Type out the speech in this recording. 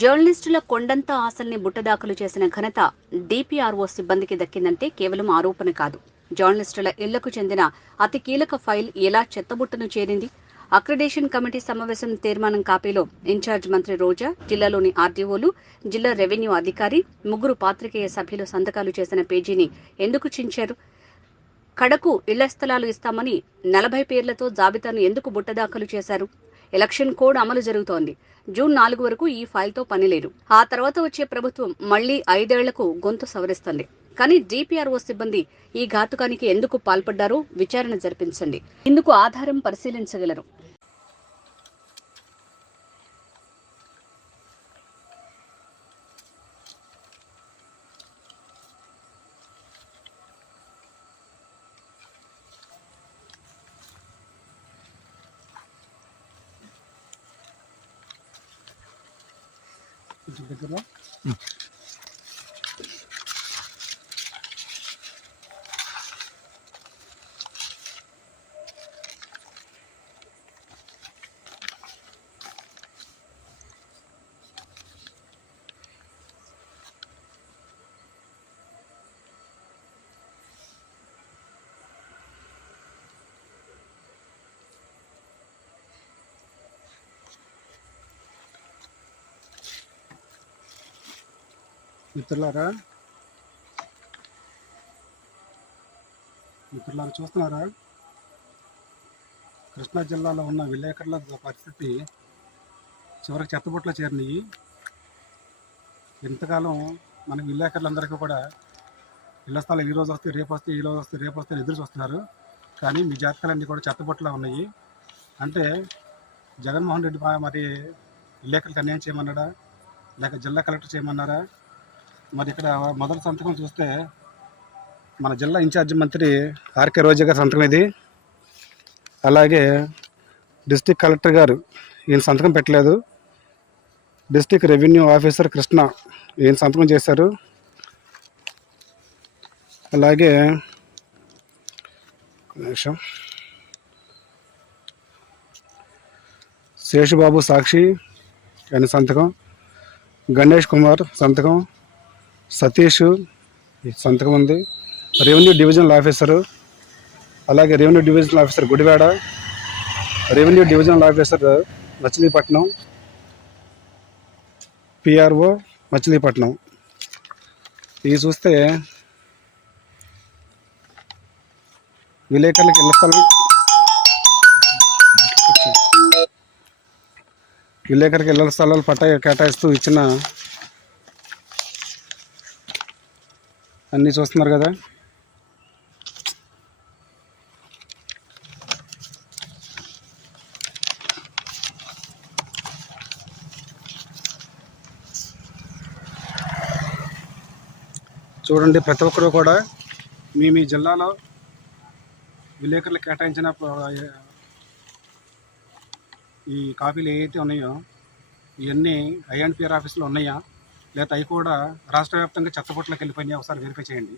జర్నలిస్టుల కొండంత ఆశల్ని బుట్టదాఖలు చేసిన ఘనత డిపిఆర్ఓ సిబ్బందికి దక్కిందంటే కేవలం ఆరోపణ కాదు. జర్నలిస్టుల ఇళ్లకు చెందిన అతి కీలక ఫైల్ ఎలా చెత్తబుట్టను చేరింది? అక్రిడేషన్ కమిటీ సమావేశం తీర్మానం కాపీలో ఇన్ఛార్జ్ మంత్రి రోజా, జిల్లాలోని ఆర్డీఓలు, జిల్లా రెవెన్యూ అధికారి, ముగ్గురు పాత్రికేయ సభ్యులు సంతకాలు చేసిన పేజీని ఎందుకు చించారు? కడకు ఇళ్ల స్థలాలు ఇస్తామని 40 పేర్లతో జాబితాను ఎందుకు బుట్టదాఖలు చేశారు? ఎలక్షన్ కోడ్ అమలు జరుగుతోంది. జూన్ 4 వరకు ఈ ఫైల్తో పని లేదు. ఆ తర్వాత వచ్చే ప్రభుత్వం మళ్లీ 5 ఏళ్లకు గొంతు సవరిస్తుంది. కానీ డిపిఆర్ఓ సిబ్బంది ఈ ఘాతుకానికి ఎందుకు పాల్పడ్డారో విచారణ జరిపించండి. ఇందుకు ఆధారం పరిశీలించగలరు. మిత్రులారా చూస్తున్నారా, కృష్ణా జిల్లాలో ఉన్న విలేకరుల పరిస్థితి చివరికి చెత్తబుట్టలో చేరినాయి. ఇంతకాలం మన విలేకరులందరికీ కూడా ఇళ్ల స్థలాలు ఈరోజు వస్తే రేపు వస్తే, ఈరోజు వస్తే రేపు వస్తే ఎదురు చూస్తున్నారు. కానీ మీ జాతకాలన్నీ కూడా చెత్తబుట్టలో ఉన్నాయి. అంటే జగన్మోహన్ రెడ్డి మరి విలేకరులకు అన్యాయం చేయమన్నాడా, లేక జిల్లా కలెక్టర్ చేయమన్నారా? మరి ఇక్కడ మొదటి సంతకం చూస్తే మన జిల్లా ఇన్ఛార్జి మంత్రి ఆర్కే రోజా గారి సంతకం ఇది. అలాగే డిస్టిక్ కలెక్టర్ గారు ఈయన సంతకం పెట్టలేదు. డిస్టిక్ రెవెన్యూ ఆఫీసర్ కృష్ణ ఈయన సంతకం చేశారు. అలాగే శేషుబాబు సాక్షి ఆయన సంతకం, గణేష్ కుమార్ సంతకం, సతీష్ సంతకం ఉంది. రెవెన్యూ డివిజనల్ ఆఫీసరు, అలాగే revenue divisional officer Gudivada, revenue divisional officer Machilipatnam, PRO Machilipatnam. ఇవి చూస్తే విలేకరులకు ఇళ్ల స్థలాలు పట్టా కేటాయిస్తూ ఇచ్చిన అన్నీ చూస్తున్నారు కదా. చూడండి, ప్రతి ఒక్కరు కూడా మీ జిల్లాలో విలేకరులు కేటాయించిన ఈ కాపీలు ఏవైతే ఉన్నాయో ఇవన్నీ ఐఎన్పిఆర్ ఆఫీస్లో ఉన్నాయా, లేకపోతే అవి కూడా రాష్ట్ర వ్యాప్తంగా చెత్తబుట్టలోకి వెళ్ళిపోయినాయి ఒకసారి వెరిఫై చేయండి.